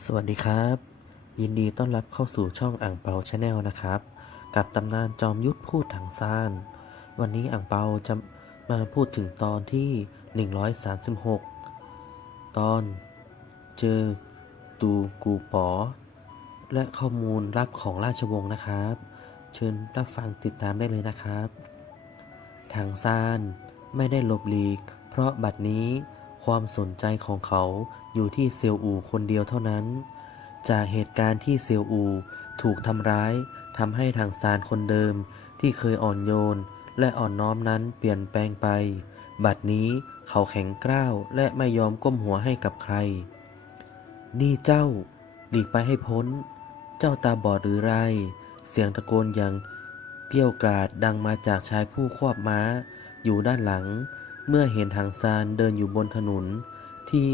สวัสดีครับ ยินดีต้อนรับเข้าสู่ช่องอ่างเปาชาแนลนะครับ กับตำนานจอมยุทธพูดถังซาน วันนี้อ่างเปาจะมาพูดถึงตอนที่ 136 ตอนเจอตูกูปอ และข้อมูลลับของราชวงศ์นะครับ เชิญรับฟังติดตามได้เลยนะครับทางซานไม่ได้หลบหลีก เพราะบัดนี้ ความสนใจของเขาอยู่ที่เซียวอูคนเดียวเท่านั้น จากเหตุการณ์ที่เซียวอูถูกทำร้ายทำให้ทางซานคนเดิมที่เคยอ่อนโยน และอ่อนน้อมนั้นเปลี่ยนแปลงไป บัดนี้เขาแข็งกร้าวและไม่ยอมก้มหัวให้กับใคร นี่เจ้า หลีกไปให้พ้น เจ้าตาบอดหรือไร เสียงตะโกนอย่างเปี้ยวกราดดังมาจากชายผู้ควบม้า อยู่ด้านหลัง เมื่อเห็นทางซานเดินอยู่บนถนน ที่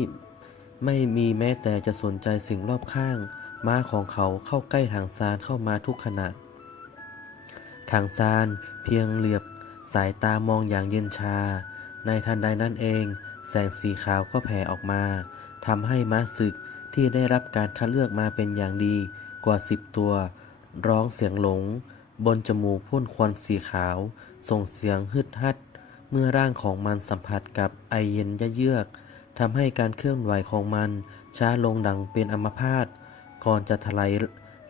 ไม่มีแม้แต่จะสนใจสิ่งรอบข้าง ม้าของเขาเข้าใกล้ทางซานเข้ามาทุกขณะทางซานเพียงเหลือบสายตามองอย่างเย็นชา ในทันใดนั้นเอง แสงสีขาวก็แผ่ออกมาทำให้ม้าศึกที่ได้รับการคัดเลือกมาเป็นอย่างดีกว่าสิบตัว ร้องเสียงหลง บนจมูกพ่นควันสีขาว ส่งเสียงฮึดฮัด เมื่อร่างของมันสัมผัสกับไอเย็นยะเยือกทำให้การเคลื่อนไหวของมันช้าลงดังเป็นอัมพาตก่อนจะถลาย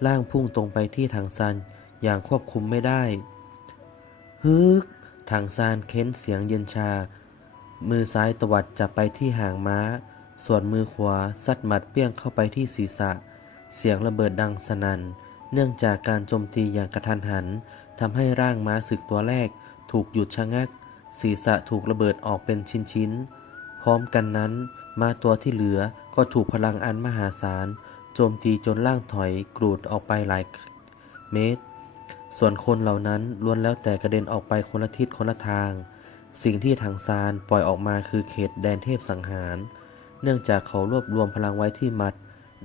ร่างพุ่งตรงไปที่ทางซันอย่างควบคุมไม่ได้ฮึกทางซานเค้นเสียงเย็นชา มือซ้ายตวัดจับไปที่หางม้า ส่วนมือขวาซัดหมัดเปี้ยงเข้าไปที่ศีรษะ เสียงระเบิดดังสนั่น เนื่องจากการโจมตีอย่างกระทันหันทำให้ร่างม้าศึกตัวแรกถูกหยุดชะงัก ศีรษะถูกระเบิดออกเป็นชิ้นๆ พร้อมกันนั้น มาตัวที่เหลือก็ถูกพลังอันมหาศาล โจมตีจนร่างถอยกรูดออกไปหลายเมตร ส่วนคนเหล่านั้นล้วนแล้วแต่กระเด็นออกไปคนละทิศคนละทาง สิ่งที่ทางซานปล่อยออกมาคือเขตแดนเทพสังหาร เนื่องจากเขารวบรวมพลังไว้ที่มัด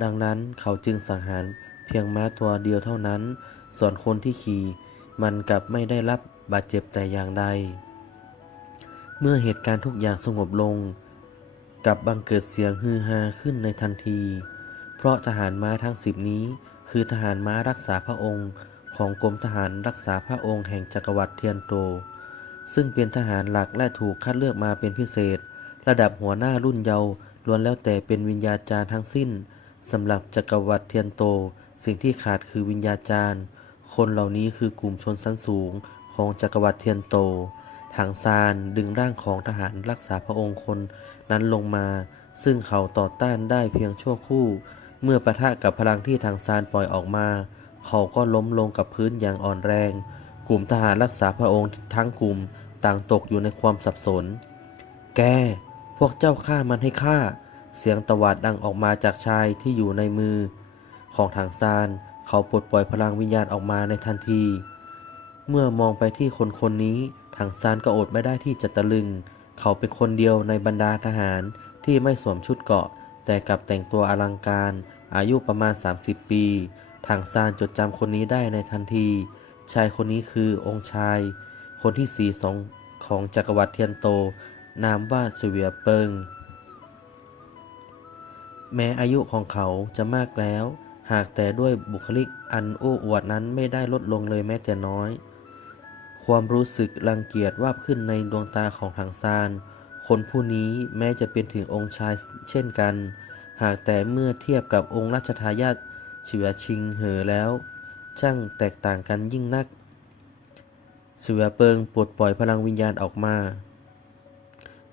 ดังนั้นเขาจึงสังหารเพียงม้าตัวเดียวเท่านั้น ส่วนคนที่ขี่มันกลับไม่ได้รับบาดเจ็บแต่อย่างใด เมื่อเหตุการณ์ทุกอย่างสงบลงกับบังเกิดเสียงฮือฮาขึ้นในทันที เพราะทหารม้าทั้งสิบนี้คือทหารม้ารักษาพระองค์ของกรมทหารรักษาพระองค์แห่งจักรวรรดิเทียนโต ซึ่งเป็นทหารหลักและถูกคัดเลือกมาเป็นพิเศษ ระดับหัวหน้ารุ่นเยาว์ล้วนแล้วแต่เป็นวิญญาจารย์ทั้งสิ้นสำหรับจักรวรรดิเทียนโต สิ่งที่ขาดคือวิญญาจารย์ คนเหล่านี้คือกลุ่มชนชั้นสูงของจักรวรรดิเทียนโต ทางซานดึงร่างของทหารรักษาพระองค์คนนั้นลงมา ซึ่งเขาต่อต้านได้เพียงชั่วครู่ เมื่อปะทะกับพลังที่ทางซานปล่อยออกมา เขาก็ล้มลงกับพื้นอย่างอ่อนแรง กลุ่มทหารรักษาพระองค์ทั้งกลุ่มต่างตกอยู่ในความสับสน แก พวกเจ้าฆ่ามันให้ฆ่า เสียงตวาดดังออกมาจากชายที่อยู่ในมือ ของทางซาน เขาปลดปล่อยพลังวิญญาณออกมาในทันที เมื่อมองไปที่คนคนนี้ ทางซานก็อดไม่ได้ที่จะตะลึง เขาเป็นคนเดียวในบรรดาทหารที่ไม่สวมชุดเกราะ แต่กลับแต่งตัวอลังการ อายุประมาณ 30 ปี ทางซานจดจำคนนี้ได้ในทันที ชายคนนี้คือองค์ชาย คนที่สี่สองของจักรวรรดิเทียนโต นามว่าเสวียเปิง แม้อายุของเขาจะมากแล้ว หากแต่ด้วยบุคลิกอันโอ้อวดนั้นไม่ได้ลดลงเลยแม้แต่น้อย ความรู้สึกรังเกียจวาบขึ้นในดวงตาของทางซาน คนผู้นี้แม้จะเป็นถึงองค์ชายเช่นกัน หากแต่เมื่อเทียบกับองค์รัชทายาทเฉวียชิงเหอแล้ว ช่างแตกต่างกันยิ่งนักเสวียเปิงปลดปล่อยพลังวิญญาณออกมา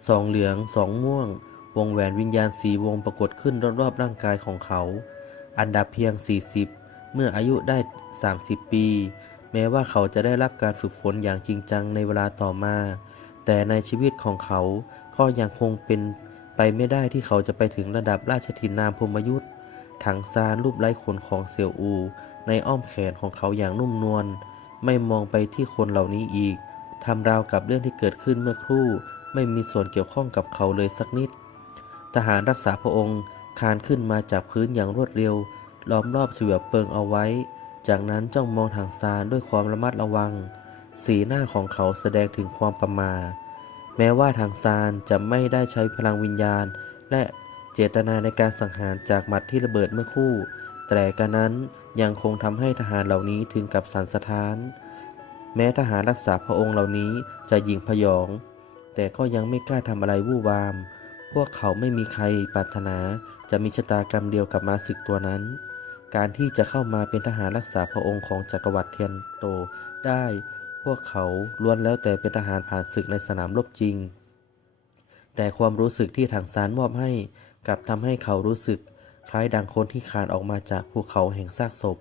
สองเหลืองสองม่วง วงแหวนวิญญาณสีวงปรากฏขึ้นรอบๆร่างกายของเขา อันดับเพียง 40 เมื่ออายุได้ 30 ปี แม้ว่าเขาจะได้รับการฝึกฝนอย่างจริงจังในเวลาต่อมา แต่ในชีวิตของเขาก็ยังคงเป็นไปไม่ได้ที่เขาจะไปถึงระดับราชทินนามพมยุทธ์ถังซานรูปไร้ขนของเสี่ยวอู ในอ้อมแขนของเขาอย่างนุ่มนวลไม่มองไปที่คนเหล่านี้อีกทำราวกับเรื่องที่เกิดขึ้นเมื่อครู่ ไม่มีส่วนเกี่ยวข้องกับเขาเลยสักนิด ทหารรักษาพระองค์คานขึ้นมาจากพื้นอย่างรวดเร็ว ล้อมรอบเสวียเปิงเอาไว้ จากนั้นจ้องมองทางซานด้วยความระมัดระวัง สีหน้าของเขาแสดงถึงความประมาทแม้ว่าทางซานจะไม่ได้ใช้พลังวิญญาณ และเจตนาในการสังหารจากหมัดที่ระเบิดเมื่อคู่ แต่การนั้นยังคงทำให้ทหารเหล่านี้ถึงกับสันสะท้าน แม้ทหารรักษาพระองค์เหล่านี้จะยิงพยอง แต่ก็ยังไม่กล้าทำอะไรวู่วาม พวกเขาไม่มีใครปรารถนาจะมีชะตากรรมเดียวกับมาศึกตัวนั้น การที่จะเข้ามาเป็นทหารรักษาพระองค์ของจักรวรรดิเทียนโตได้ พวกเขาล้วนแล้วแต่เป็นทหารผ่านศึกในสนามรบจริง แต่ความรู้สึกที่ถังซานมอบให้กลับทำให้เขารู้สึก คล้ายดังคนที่คานออกมาจากภูเขาแห่งซากศพ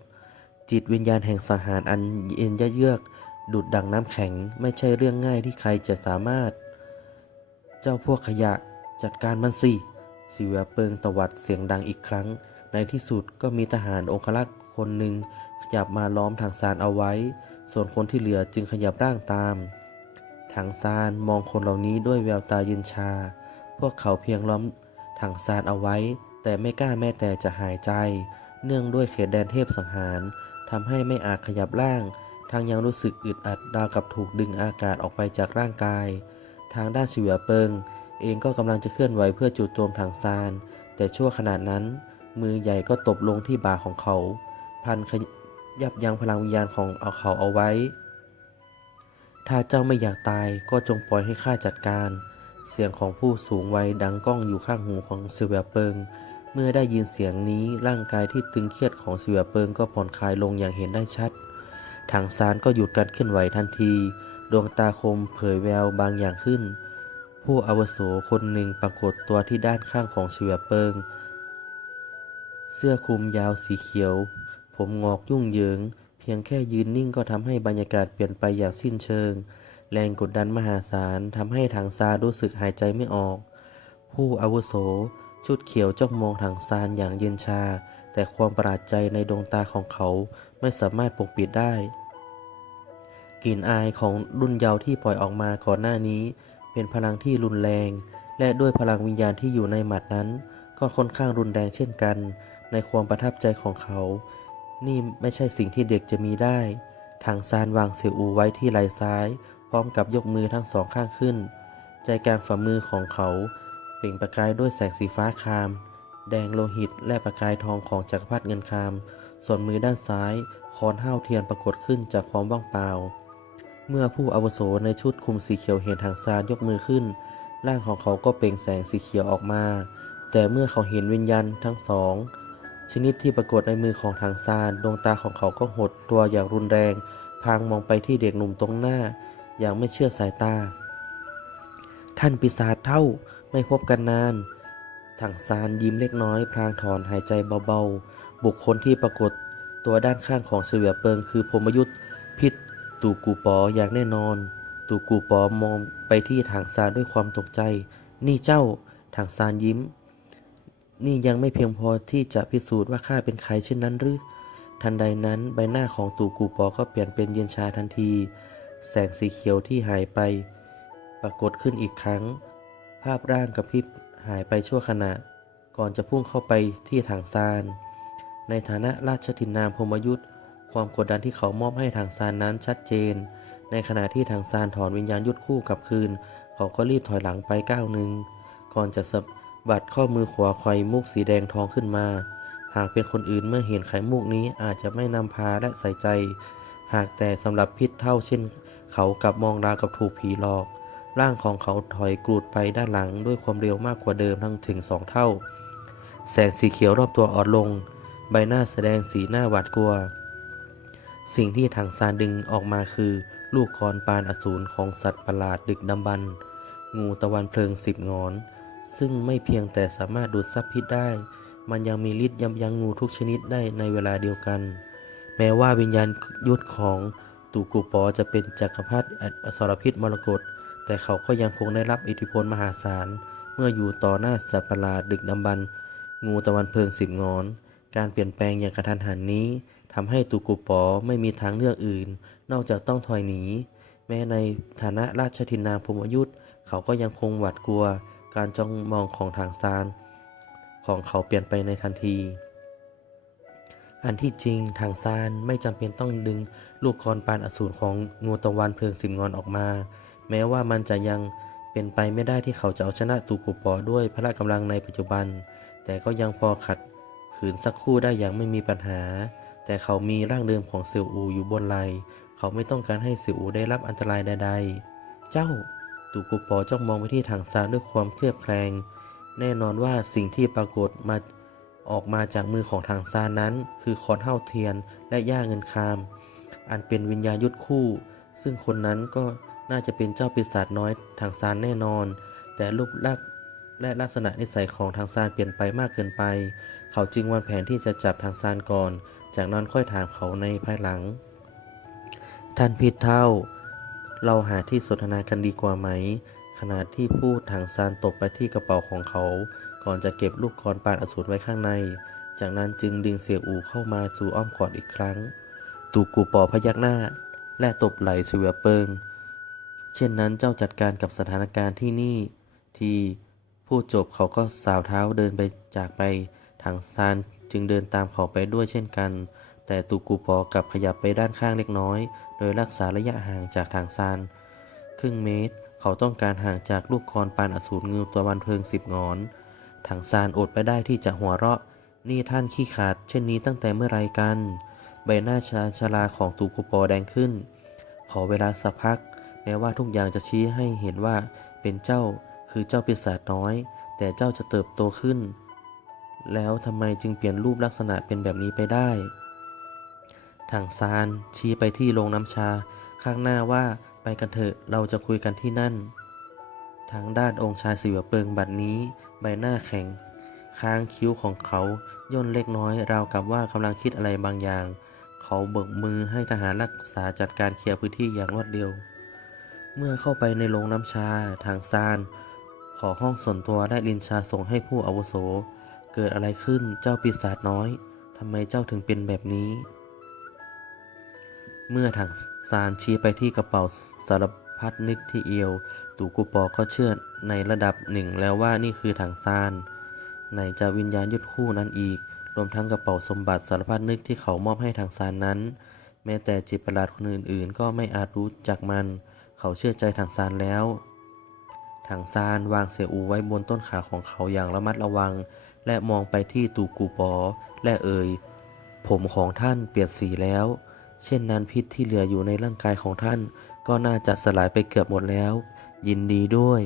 จิตวิญญาณแห่งสหารอันเย็นเยือกดุดดังน้ำแข็งไม่ใช่เรื่องง่ายที่ใครจะสามารถ เจ้าพวกขยะจัดการมันสิสิเวเปิงตวัดเสียงดังอีกครั้ง ในที่สุดก็มีทหารองครักษ์คนหนึ่งขยับมาล้อมถังซานเอาไว้ ส่วนคนที่เหลือจึงขยับร่างตาม ถังซานมองคนเหล่านี้ด้วยแววตาเย็นชา พวกเขาเพียงล้อมถังซานเอาไว้ แต่ไม่กล้าแม้แต่จะหายใจ เนื่องด้วยเขตแดนเทพสังหารทำให้ไม่อาจขยับร่าง ทางยังรู้สึกอึดอัดราวกับถูกดึงอากาศออกไปจากร่างกาย ทางด้านชิเวียเปิง เองก็กำลังจะเคลื่อนไหวเพื่อจู่โจมถังซาน แต่ชั่วขณะนั้น มือใหญ่ก็ตบลงที่บ่าของเขา พันขยับยั้งพลังวิญญาณของเอาเขาเอาไว้ ถ้าเจ้าไม่อยากตายก็จงปล่อยให้ข้าจัดการ เสียงของผู้สูงวัยดังก้องอยู่ข้างหูของซิเวียเปิง เมื่อได้ยินเสียงนี้ร่างกายที่ตึงเครียดของซิเวียเปิงก็ผ่อนคลายลงอย่างเห็นได้ชัดถังซานก็หยุดการเคลื่อนไหวทันที ดวงตาคมเผยแววบางอย่างขึ้น ผู้อาวุโสคนหนึ่งปรากฏตัวที่ด้านข้างของซิเวียเปิง เสื้อคลุมยาวสีเขียว ผมงอกยุ่งเหยิง เพียงแค่ยืนนิ่งก็ทำให้บรรยากาศเปลี่ยนไปอย่างสิ้นเชิง แรงกดดันมหาศาลทำให้ถังซานรู้สึกหายใจไม่ออก ผู้อาวุโส ชุดเขียวจ้องมองถังซานอย่างเย็นชา แต่ความประหลาดใจในดวงตาของเขาไม่สามารถปกปิดได้ กลิ่นอายของรุ่นเยาว์ที่ปล่อยออกมาก่อนหน้านี้ เป็นพลังที่รุนแรง และด้วยพลังวิญญาณที่อยู่ในหมัดนั้น ก็ค่อนข้างรุนแรงเช่นกัน ในความประทับใจของเขา นี่ไม่ใช่สิ่งที่เด็กจะมีได้ ทางซานวางเสียวอูไว้ที่ไหล่ซ้าย พร้อมกับยกมือทั้งสองข้างขึ้น ใจกลางฝ่ามือของเขา เปล่งประกายด้วยแสงสีฟ้าคาม แดงโลหิตและประกายทองของจักรพรรดิเงินคาม ส่วนมือด้านซ้ายคอนห้าวเทียนปรากฏขึ้นจากความว่างเปล่า เมื่อผู้อาวุโสในชุดคลุมสีเขียวเห็นทางซานยกมือขึ้น ร่างของเขาก็เปล่งแสงสีเขียวออกมา แต่เมื่อเขาเห็นวิญญาณทั้งสอง ชนิดที่ปรากฏในมือของทางซานดวงตาของเขาก็หดตัวอย่างรุนแรง พางมองไปที่เด็กหนุ่มตรงหน้า อย่างไม่เชื่อสายตา ท่านปีศาจเท่าไม่พบกันนานถังซานยิ้มเล็กน้อย พลางถอนหายใจเบาๆ บุคคลที่ปรากฏตัวด้านข้างของเสวียเปิงคือพมยุทธพิษตูกูปออย่างแน่นอน ตูกูปอมองไปที่ถังซานด้วยความตกใจ นี่เจ้าถังซานยิ้ม นี่ยังไม่เพียงพอที่จะพิสูจน์ว่าข้าเป็นใครเช่นนั้นหรือ ทันใดนั้นใบหน้าของตู่กูปอก็เปลี่ยนเป็นเย็นชาทันที แสงสีเขียวที่หายไป ปรากฏขึ้นอีกครั้ง ภาพร่างกระพริบหายไปชั่วขณะ ก่อนจะพุ่งเข้าไปที่ทางซาน ในฐานะราชทินนามพรมยุทธความกดดันที่เขามอบให้ทางซานนั้นชัดเจน ในขณะที่ทางซานถอนวิญญาณยุทธคู่กลับคืน เขาก็รีบถอยหลังไปก้าวหนึ่งก่อนจะสะ บัดข้อมือขวาไข่มุกสีแดงทองขึ้นมา หากเป็นคนอื่นเมื่อเห็นไข่มุกนี้อาจจะไม่นำพาและใส่ใจ หากแต่สำหรับพิษเท่าเช่น เขากลับมองราวกับถูกผีหลอก ร่างของเขาถอยกรูดไปด้านหลังด้วยความเร็วมากกว่าเดิมทั้งถึงสองเท่า แสงสีเขียวรอบตัวอ่อนลง ใบหน้าแสดงสีหน้าหวาดกลัว สิ่งที่ทางซานดึงออกมาคือ ลูกกรปานอสูรของสัตว์ประหลาดดึกดำบรรงูตะวันเพลิงสิบงอน ซึ่งไม่เพียงแต่สามารถดูดซับพิษได้ มันยังมีฤทธิ์ยับยั้งงูทุกชนิดได้ในเวลาเดียวกัน แม้ว่าวิญญาณยุทธของตูกูปอจะเป็นจักรพรรดิอสรพิษมรกตแต่เขาก็ยังคงได้รับอิทธิพลมหาศาล เมื่ออยู่ต่อหน้าสัตว์ประหลาดดึกดำบรรงูตะวันเพลิงสิบงอน การเปลี่ยนแปลงอย่างกระทันหันนี้ทำให้ตูกูปอไม่มีทางเลือกอื่น นอกจากต้องถอยหนี แม้ในฐานะราชทินนามพมยุทธเขาก็ยังคงหวาดกลัว การจ้องมองของทางซานของเขาเปลี่ยนไปในทันที อันที่จริงทางซานไม่จำเป็นต้องดึงลูกกรปานอสูรของงูตะวันเพลิงสิงงอนออกมา แม้ว่ามันจะยังเป็นไปไม่ได้ที่เขาจะเอาชนะตูกูปอด้วยพละกำลังในปัจจุบัน แต่ก็ยังพอขัดขืนสักครู่ได้อย่างไม่มีปัญหา แต่เขามีร่างเดิมของเซียวอูอยู่บนไหลเขาไม่ต้องการให้เซียวอูได้รับอันตรายใด ๆ เจ้า ตูกูปอจ้องมองไปที่ถังซานด้วยความเคลือบแคลง แน่นอนว่าสิ่งที่ปรากฏมาออกมาจากมือของทางซานนั้น คือคอนเฮาเทียนและย่าเงินคาม อันเป็นวิญญาณยุทธคู่ ซึ่งคนนั้นก็น่าจะเป็นเจ้าปีศาจน้อยทางซานแน่นอน แต่รูปลักษณ์และลักษณะนิสัยของทางซานเปลี่ยนไปมากเกินไป เขาจึงวางแผนที่จะจับทางซานก่อน จากนั้นค่อยถามเขาในภายหลัง ท่านพิดเท่า เราหาที่สนทนากันดีกว่าไหม ขณะที่พูดทางซานตกไปที่กระเป๋าของเขา ก่อนจะเก็บลูกกรปานอสูรไว้ข้างใน จากนั้นจึงดึงเสี่ยอูเข้ามาสู่อ้อมกอดอีกครั้ง ตูกูปอพยักหน้า และตบไหล่เสวียเปิง เช่นนั้นเจ้าจัดการกับสถานการณ์ที่นี่ ที่พูดจบเขาก็สาวเท้าเดินไปจากไปทางซานจึงเดินตามเขาไปด้วยเช่นกัน แต่ตูกูปอกลับขยับไปด้านข้างเล็กน้อย โดยรักษาระยะห่างจากทางซานครึ่งเมตร เขาต้องการห่างจากลูกคอนปานอสูรงูตัววันเพลิงสิบงอนทางซานอดไปได้ที่จะหัวเราะ นี่ท่านขี้ขาด เช่นนี้ตั้งแต่เมื่อไรกัน ใบหน้าชาชราของตูกูปอแดงขึ้น ขอเวลาสักพัก แม้ว่าทุกอย่างจะชี้ให้เห็นว่าเป็นเจ้าคือเจ้าปีศาจน้อย แต่เจ้าจะเติบโตขึ้น แล้วทำไมจึงเปลี่ยนรูปลักษณะเป็นแบบนี้ไปได้ ทางซานชี้ไปที่โรงน้ำชาข้างหน้าว่าไปกันเถอะเราจะคุยกันที่นั่น ทางด้านองค์ชายสิวเปิงบัดนี้ ใบหน้าแข็ง ค้างคิ้วของเขาย่นเล็กน้อยราวกับว่ากำลังคิดอะไรบางอย่าง เขาเบิกมือให้ทหารรักษาจัดการเคลียร์พื้นที่อย่างรวดเร็ว เมื่อเข้าไปในโรงน้ำชาทางซานขอห้องส่วนตัวและลินชาส่งให้ผู้อาวุโส เกิดอะไรขึ้นเจ้าปีศาจน้อยทำไมเจ้าถึงเป็นแบบนี้ เมื่อทางซานชี้ไปที่กระเป๋าสารพัดนึกที่เอว ตูกูปอก็เชื่อในระดับหนึ่งแล้วว่านี่คือทางซานไหนจะวิญญาณยุดคู่นั้นอีก รวมทั้งกระเป๋าสมบัติสารพัดนึกที่เขามอบให้ทางซานนั้น แม้แต่จิตประหลาดคนอื่นๆ ก็ไม่อาจรู้จักมัน เขาเชื่อใจทางซานแล้วทางซานวางเสียอูไว้บนต้นขาของเขาอย่างระมัดระวัง และมองไปที่ตูกูปอ และเอ่ย ผมของท่านเปลี่ยนสีแล้ว เช่นนั้นพิษที่เหลืออยู่ในร่างกายของท่าน ก็น่าจะสลายไปเกือบหมดแล้ว ยินดีด้วย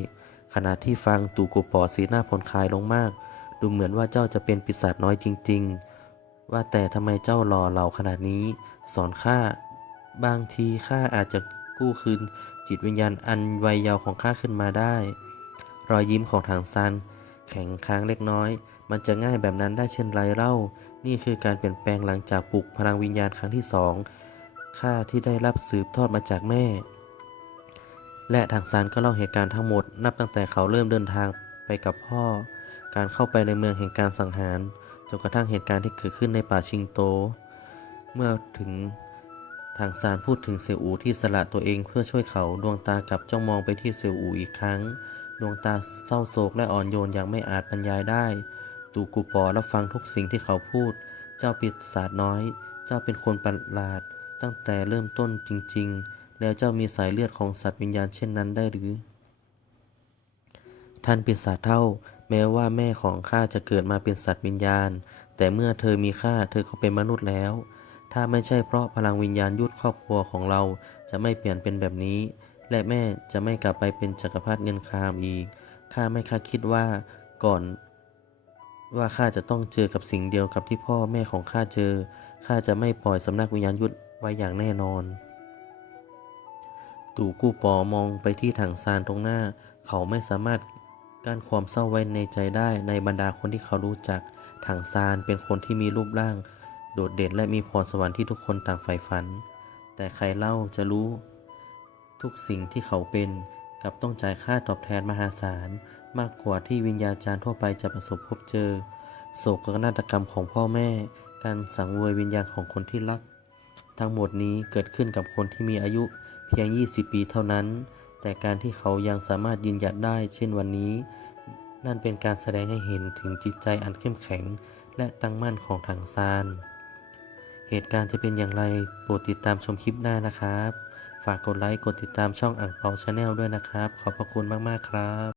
ขณะที่ฟังตูกูปอสีหน้าผ่อนคลายลงมาก ดูเหมือนว่าเจ้าจะเป็นปีศาจน้อยจริง ๆ ว่าแต่ทำไมเจ้าหล่อเหลาขนาดนี้ สอนข้าบางทีข้าอาจจะกู้คืนจิตวิญญาณอันวัยเยาว์ของข้าขึ้นมาได้ รอยยิ้มของทางซัน แข็งค้างเล็กน้อย มันจะง่ายแบบนั้นได้เช่นไรเล่า นี่คือการเปลี่ยนแปลงหลังจากปลุกพลังวิญญาณครั้งที่สอง ข้าที่ได้รับสืบทอดมาจากแม่ และทางซานก็เล่าเหตุการณ์ทั้งหมด นับตั้งแต่เขาเริ่มเดินทางไปกับพ่อ การเข้าไปในเมืองแห่งการสังหารจนกระทั่งเหตุการณ์ที่เกิดขึ้นในป่าชิงโต เมื่อถึงทางซานพูดถึงเซียวอูที่สละตัวเองเพื่อช่วยเขาดวงตากับจ้องมองไปที่เซียวอูอีกครั้ง ดวงตาเศร้าโศกและอ่อนโยนอย่างไม่อาจบรรยายได้ ตูกูปอรับฟังทุกสิ่งที่เขาพูด เจ้าปีศาจน้อย เจ้าเป็นคนประหลาด ตั้งแต่เริ่มต้นจริง ๆ แล้วเจ้ามีสายเลือดของสัตว์วิญญาณเช่นนั้นได้หรือ ท่านปีศาจเท่า แม้ว่าแม่ของข้าจะเกิดมาเป็นสัตว์วิญญาณ แต่เมื่อเธอมีข้าเธอก็เป็นมนุษย์แล้ว ถ้าไม่ใช่เพราะพลังวิญญาณยุดครอบครัวของเราจะไม่เปลี่ยนเป็นแบบนี้ และแม่จะไม่กลับไปเป็นจักรพรรดิเงินคามอีกข้าไม่คาดคิดว่าก่อนว่าข้าจะต้องเจอกับสิ่งเดียวกับที่พ่อแม่ของข้าเจอ ข้าจะไม่ปล่อยสำนักวิญญาณยุทธ ไว้อย่างแน่นอน ตู่กู้ปอมองไปที่ถังซานตรงหน้า เขาไม่สามารถกั้นความเศร้าไว้ในใจได้ในบรรดาคนที่เขารู้จัก ถังซานเป็นคนที่มีรูปร่าง โดดเด่นและมีพรสวรรค์ที่ทุกคนต่างใฝ่ฝัน แต่ใครเล่าจะรู้ ทุกสิ่งที่เขาเป็นกับต้องจ่ายค่าตอบแทนมหาศาล มากกว่าที่วิญญาจารย์ทั่วไปจะประสบพบเจอ โศกนาฏกรรมของพ่อแม่ การสังเวยวิญญาณของคนที่รัก ทั้งหมดนี้เกิดขึ้นกับคนที่มีอายุเพียง 20 ปีเท่านั้น แต่การที่เขายังสามารถยืนหยัดได้ เช่นวันนี้ นั่นเป็นการแสดงให้เห็นถึงจิตใจอันเข้มแข็ง และตั้งมั่นของทางซาน เหตุการณ์จะเป็นอย่างไรโปรดติดตามชมคลิปหน้านะครับ ฝากกดไลค์ กดติดตามช่องอ่างเปาชาแนลด้วยนะครับ ขอบพระคุณมาก ๆ ครับ